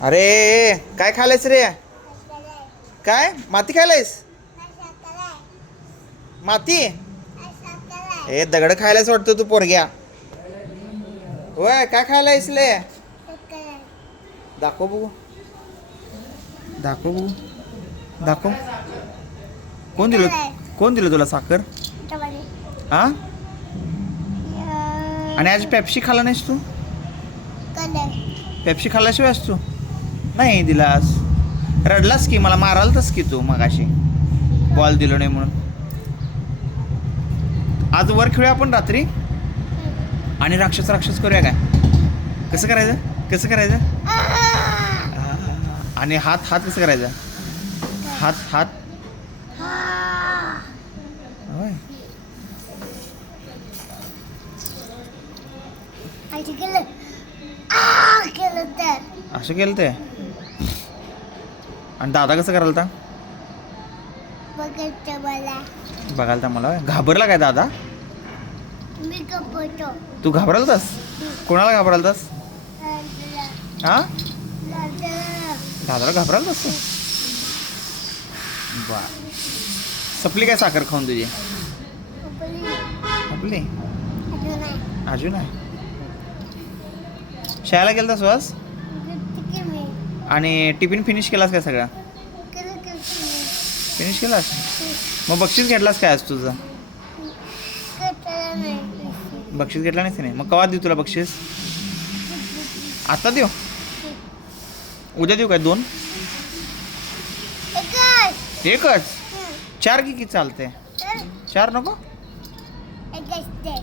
अरे काय खायलायस रे? काय माती खायलायस? माती ए दगड खायलाच वाटतं तू पोरग्या. होय काय खायलायस ले? दाखव बघू, दाखव बघू, दाखव. कोण दिलं तुला साखर? हा आणि आज पेप्सी खाल्ला नाहीस तू? पेप्सी खाल्ल्याशिवाय तू नाही दिलास. रडलास की मला मारालतस की तू मगाशी बॉल दिलो नाही म्हणून. आज वर खेळूया आपण रात्री आणि राक्षस राक्षस करूया काय? कसं करायचं कसं करायचं? आणि हात हात कसं करायचं? हात हात होय. असं केलं ते. आणि दादा कसं करायला? बघायला मला घाबरला काय दादा? तू घाबरालतास? कोणाला घाबरालतास? हा दादाला घाबरालतास तू? बर सपली काय साखर खाऊन तुझी? सपली अजून आहे. शाळेला गेलतास वास आणि टिफिन फिनिश केलास काय सगळा? फिनिश केलास? मग बक्षीस घेतलास काय आज तुझं? बक्षीस घेतला नाही. मग केव्हा देऊ तुला बक्षीस? आता देऊ? उद्या देऊ काय? 2 एकच 4 की चालते? 4 नको?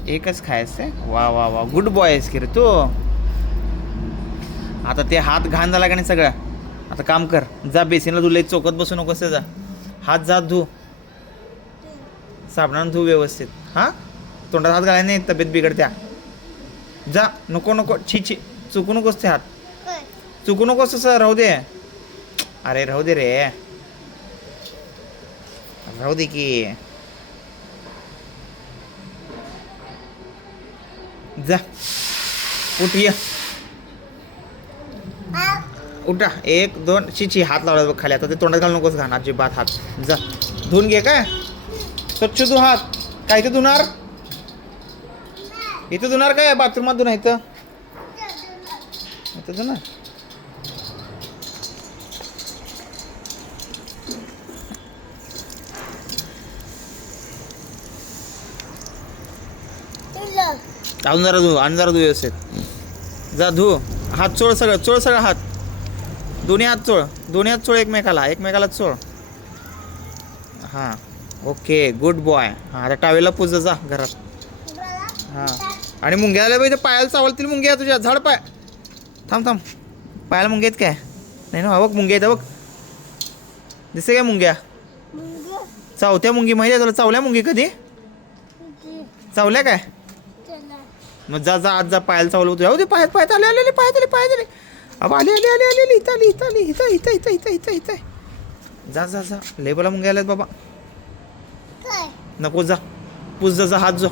एकच खायचं. वा वा वा गुड बॉय आहेस की रे तू. आता ते हात घाण झाला का नाही सगळा? आता काम कर, जा बेसिनला धुले, चौकत बसू नकोस. जा हात जा धु, साबणानं धु व्यवस्थित. हां तोंडात हात घालायला नाही, तब्येत बिघडत्या. जा नको नको छी छी चुकू नकोस ते हात, चुकू नकोस तसं. राहू दे. अरे राहू दे रे, राहू दे की. जा उठ ये उठा. 1 2 ची हात लावला बघ खाली. आता ते तोंडात घालू नकोस घाण अजिबात. हात जा धुवून घे काय स्वच्छ धु हात. काय इथे धुणार? इथं धुणार काय? बाथरूमात धुणार. इथं इथं धुणार. अजून जरा धु, आणि जरा धु व्यवस्थित. जा धु हात. चोळ सगळं, चोळ सगळं हात. दोन्ही हात चोळ, दोन्ही हात चोळ एकमेकाला चोळ. हां ओके गुड बॉय. हां आता टावेला पूज जा घरात. हां आणि मुंग्या आल्या पाहिजे पायाला चावलतील. मुंग्या तुझ्या झाड पाय. थांब पायाला मुंग्या आहेत काय? नाही ना बघ मुंग्या आहेत बघ. दिसते काय मुंग्या? चावत्या मुंगी माहिती आहे तुला? चावल्या मुंगी कधी? चावल्या काय? मग जा जा आज जा पायाला चावलं होतं. जाऊ दे पायात पायात आले आले पायात आले पायात आले. अब आले आले आले आले इथं आली इथं आली इथं इथं इथं इथं इथं इथं. जा जा जा लय बोला मुंग्या आल्यात बाबा. नको जा पूज जा हात जो.